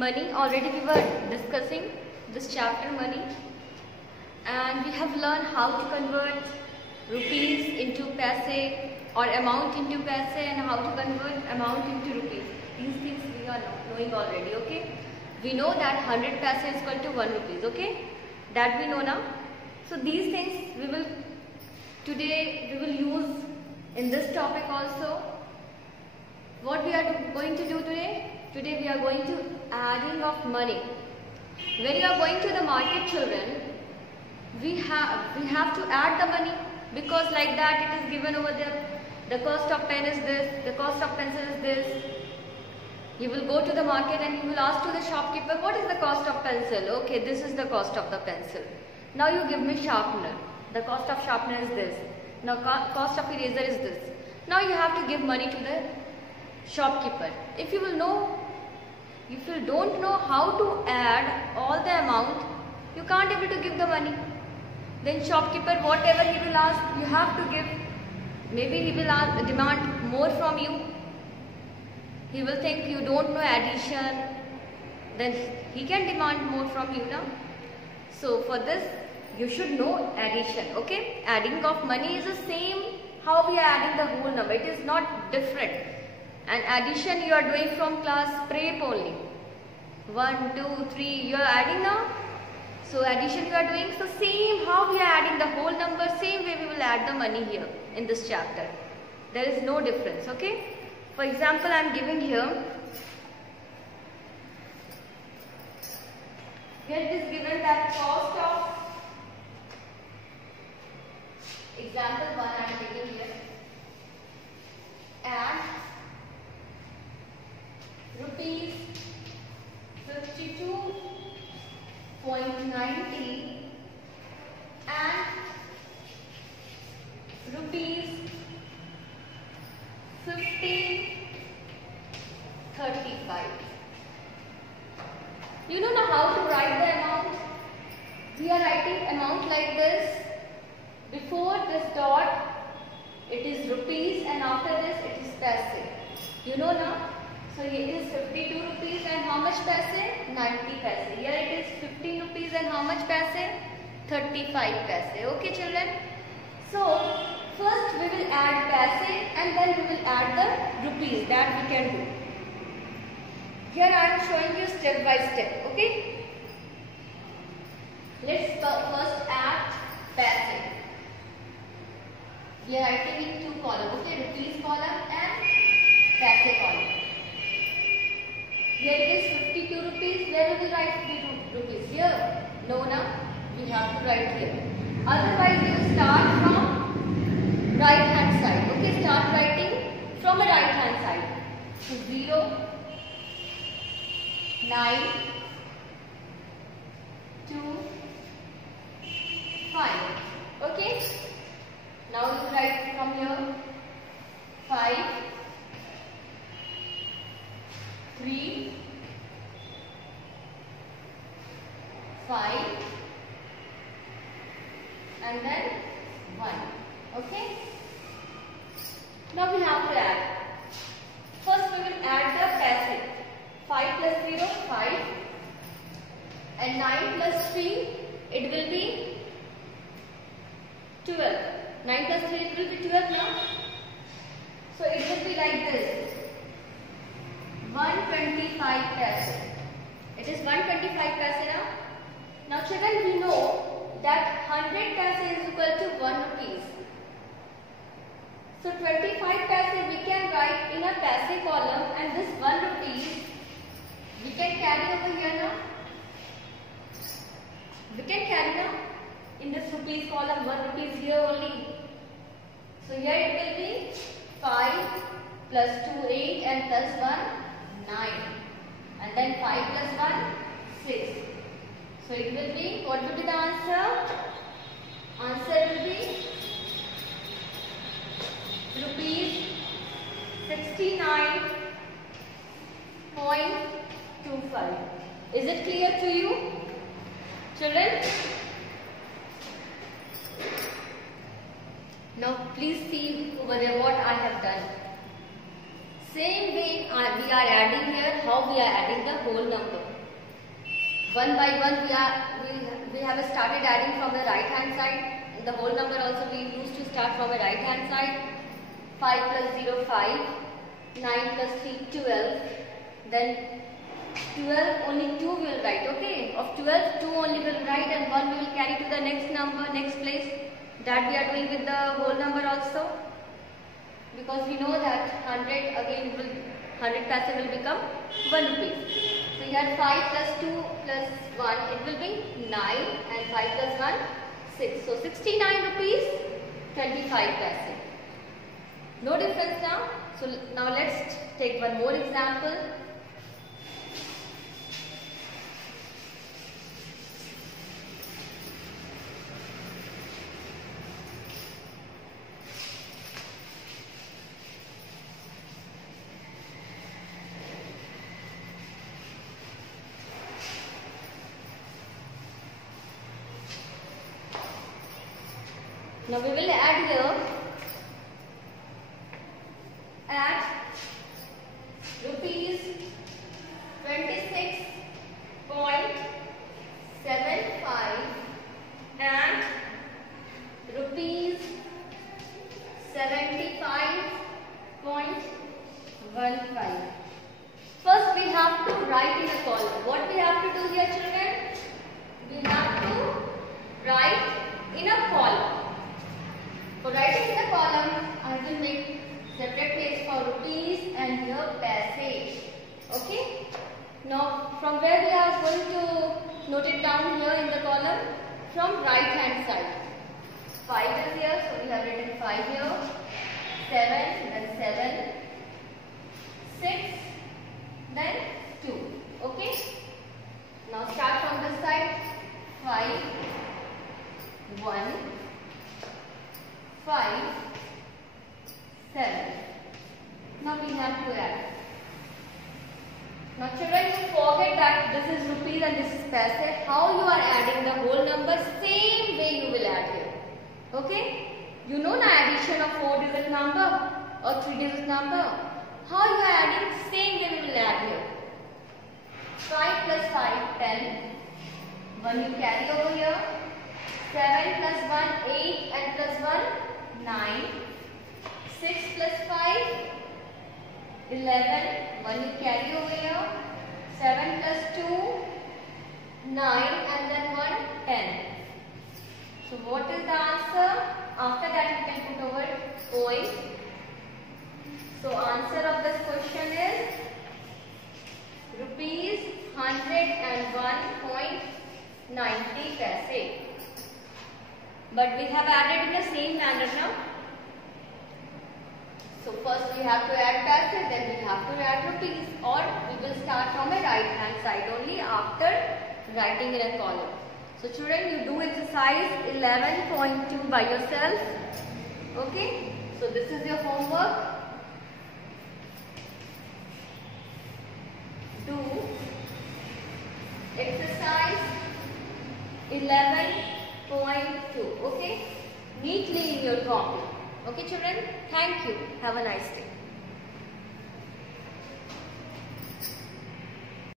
money. Already we were discussing this chapter money, and we have learned how to convert rupees into paise or amount into paise, and how to convert amount into rupees. These things we are knowing already. Okay, we know that 100 paise is equal to 1 rupees. Okay, that we know now. So these things we will use in this topic also. What we are going to do today? Today we are going to adding of money. When you are going to the market, children, we have to add the money, because like that it is given over there. The cost of pen is this, the cost of pencil is this. You will go to the market and you will ask to the shopkeeper, what is the cost of pencil? Okay, this is the cost of the pencil. Now you give me sharpener. The cost of sharpener is this. Now cost of eraser is this. Now you have to give money to the shopkeeper. If you don't know how to add all the amount, you can't able to give the money. Then shopkeeper, whatever he will ask, you have to give. Maybe he will demand more from you. He will think you don't know addition. Then he can demand more from you now. So for this, you should know addition. Okay, adding of money is the same how we are adding the whole number. It is not different. And addition you are doing from class prep only. 1, 2, 3 you are adding now. So addition you are doing. So same how we are adding the whole number, same way we will add the money here in this chapter. There is no difference. Okay. For example, I am giving here. Here it is given that cost of, example 1 I am taking here, and rupees 52.90 and rupees 15.35. You know now how to write the amount? We are writing amount like this. Before this dot, it is rupees, and after this it is paise. You know now? So here it is 52 rupees and how much paise? 90 paise. Here it is 15 rupees and how much paise? 35 paise. Okay children? So first we will add paise and then we will add the rupees. That we can do. Here I am showing you step by step. Okay? Let's first add paise. We are writing in 2 columns. Okay? Rupees column and paise column. Here it is 52 rupees. Where will we write 52 rupees? Here? No, now we have to write here. Otherwise, we will start from right hand side. Okay, start writing from a right hand side. So 0, 9, 2, 5. Okay. Now you write from here 5, 3, 5 and then 1. Okay. Now we have to add. First we will add the paise. 5 plus 0, 5 and 9 plus 3, it will be 12. 9 plus 3, it will be 12 now. So it will be like this. 125 paise. It is 125 paise now. Now children, we know that 100 paise is equal to 1 rupees. So 25 paise we can write in a paise column, and this 1 rupees we can carry over here now. We can carry now in this rupees column. 1 rupees here only. So here it will be 5 plus 2, 8 and plus 1, 9. And then 5 plus 1, 6. So it will be, what will be the answer? Answer will be rupees 69.25. Is it clear to you, children? Now please see over there what I have done. Same way we are adding here. How we are adding the whole number? One by one we have started adding from the right hand side. In the whole number also we used to start from the right hand side. 5 plus 0 5, 9 plus 3 12. Then 12 only 2 will write. Okay, of 12 2 only will write and 1 we will carry to the next number, next place. That we are doing with the whole number also. Because we know that 100 again will 100 paise will become 1 rupee. So here 5 plus 2 plus 1 it will be 9 and 5 plus 1 6. So 69 rupees 25 paise. No difference now. So now let's take one more example. Now we will add here at rupees 26.75 and rupees 75.15. First we have to write in a column. What we have to do here, children? We have to write in a column. For writing in the column, I will make separate place for rupees and here paise. Okay. Now, from where we are going to note it down here in the column? From right hand side. 5 is here, so we have written 5 here. 7, then 7. 6, then 2. Okay. Now start from this side. 5, 1. 5, 7. Now we have to add. Now children, you forget that this is rupees and this is paise. How you are adding the whole number? Same way you will add here. Okay? You know the addition of 4-digit number or 3-digit number. How you are adding? Same way we will add here. 5 plus 5, 10. 1 you carry over here. 7 plus 1, 8 and plus 1, 9. 6 plus 5, 11. 1 you carry over here. 7 plus 2, 9 and then 1, 10. So what is the answer? After that you can put over point. So answer of this question is rupees 101.90 paise. But we have added in the same manner now. So first we have to add paise, then we have to add rupees, or we will start from the right hand side only after writing in a column. So children, you do exercise 11.2 by yourself. Okay. So this is your homework. Do exercise 11.2. Okay. Neatly in your copy. Okay children. Thank you. Have a nice day.